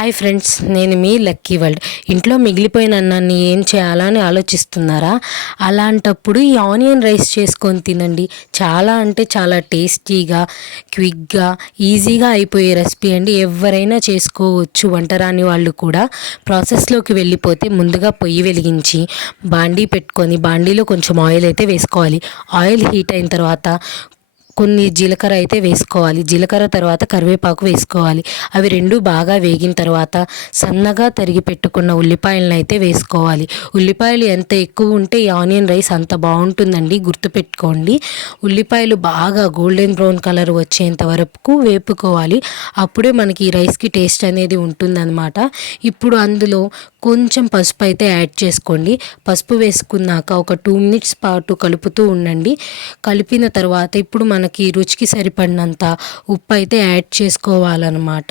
Hi friends నేను మీ lucky world. ఇంట్లో మిగిలిపోయిన అన్నాన్ని ఏం చేయాలని ఆలోచిస్తున్నారా? అలాంటప్పుడు ఈ ఆనియన్ రైస్ చేసుకొని తినండి. చాలా అంటే చాలా టేస్టీగా క్విక్గా ఈజీగా అయిపోయే రెసిపీ అండి. ఎవరైనా చేసుకోవచ్చు. వంట రాని వాళ్ళు కూడా ప్రాసెస్లోకి వెళ్ళిపోతే ముందుగా పొయ్యి వెలిగించి బాండీ పెట్టుకొని బాండీలో కొంచెం ఆయిల్ అయితే వేసుకోవాలి. ఆయిల్ హీట్ అయిన తర్వాత కొన్ని జీలకర్ర అయితే వేసుకోవాలి. జీలకర్ర తర్వాత కరివేపాకు వేసుకోవాలి. అవి రెండు బాగా వేగిన తర్వాత సన్నగా తరిగి పెట్టుకున్న ఉల్లిపాయలను అయితే వేసుకోవాలి. ఉల్లిపాయలు ఎంత ఎక్కువ ఉంటే ఈ ఆనియన్ రైస్ అంత బాగుంటుందండి. గుర్తుపెట్టుకోండి. ఉల్లిపాయలు బాగా గోల్డెన్ బ్రౌన్ కలర్ వచ్చేంత వరకు వేపుకోవాలి. అప్పుడే మనకి ఈ రైస్కి టేస్ట్ అనేది ఉంటుందన్నమాట. ఇప్పుడు అందులో కొంచెం పసుపు అయితే యాడ్ చేసుకోండి. పసుపు వేసుకున్నాక ఒక టూ మినిట్స్ పాటు కలుపుతూ ఉండండి. కలిపిన తర్వాత ఇప్పుడు మనకి రుచికి సరిపడినంత ఉప్పు అయితే యాడ్ చేసుకోవాలన్నమాట.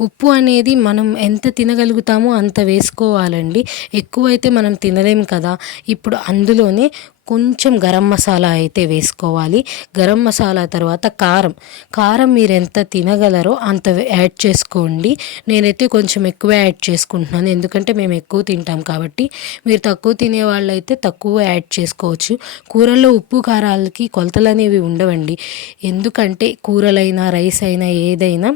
ఉప్పు అనేది మనం ఎంత తినగలుగుతామో అంత వేసుకోవాలండి. ఎక్కువైతే మనం తినలేం కదా. ఇప్పుడు అందులోనే కొంచెం గరం మసాలా అయితే వేసుకోవాలి. గరం మసాలా తర్వాత కారం. కారం మీరు ఎంత తినగలరో అంత యాడ్ చేసుకోండి. నేనైతే కొంచెం ఎక్కువ యాడ్ చేసుకుంటున్నాను. ఎందుకంటే మేము ఎక్కువ తింటాం కాబట్టి. మీరు తక్కువ తినే వాళ్ళైతే తక్కువ యాడ్ చేసుకోవచ్చు. కూరల్లో ఉప్పు కారాలకి కొలతలు అనేవి ఉండవండి. ఎందుకంటే కూరలైనా రైస్ అయినా ఏదైనా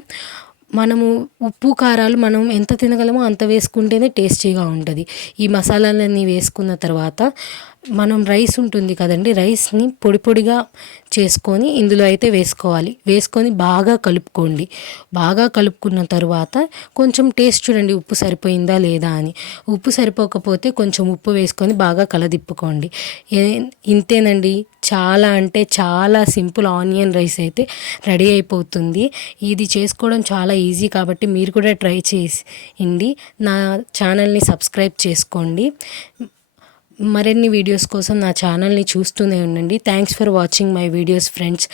మనము ఉప్పు కారాలు మనం ఎంత తినగలమో అంత వేసుకుంటేనే టేస్టీగా ఉంటుంది. ఈ మసాలాలన్నీ వేసుకున్న తర్వాత మనం రైస్ ఉంటుంది కదండి రైస్ని పొడి పొడిగా చేసుకొని ఇందులో అయితే వేసుకోవాలి. వేసుకొని బాగా కలుపుకోండి. బాగా కలుపుకున్న తర్వాత కొంచెం టేస్ట్ చూడండి ఉప్పు సరిపోయిందా లేదా అని. ఉప్పు సరిపోకపోతే కొంచెం ఉప్పు వేసుకొని బాగా కలదిప్పుకోండి. ఇంతేనండి. చాలా అంటే చాలా సింపుల్ ఆనియన్ రైస్ అయితే రెడీ అయిపోతుంది. ఇది చేసుకోవడం చాలా ఈజీ కాబట్టి మీరు కూడా ట్రై చేసి నా ఛానల్ని సబ్స్క్రైబ్ చేసుకోండి. మరిన్ని వీడియోస్ కోసం నా ఛానల్ని చూస్తూనే ఉండండి. Thanks for watching my videos friends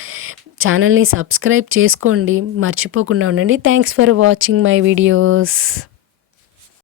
ఛానల్ని సబ్స్క్రైబ్ చేసుకోండి. మర్చిపోకుండా ఉండండి. Thanks for watching my videos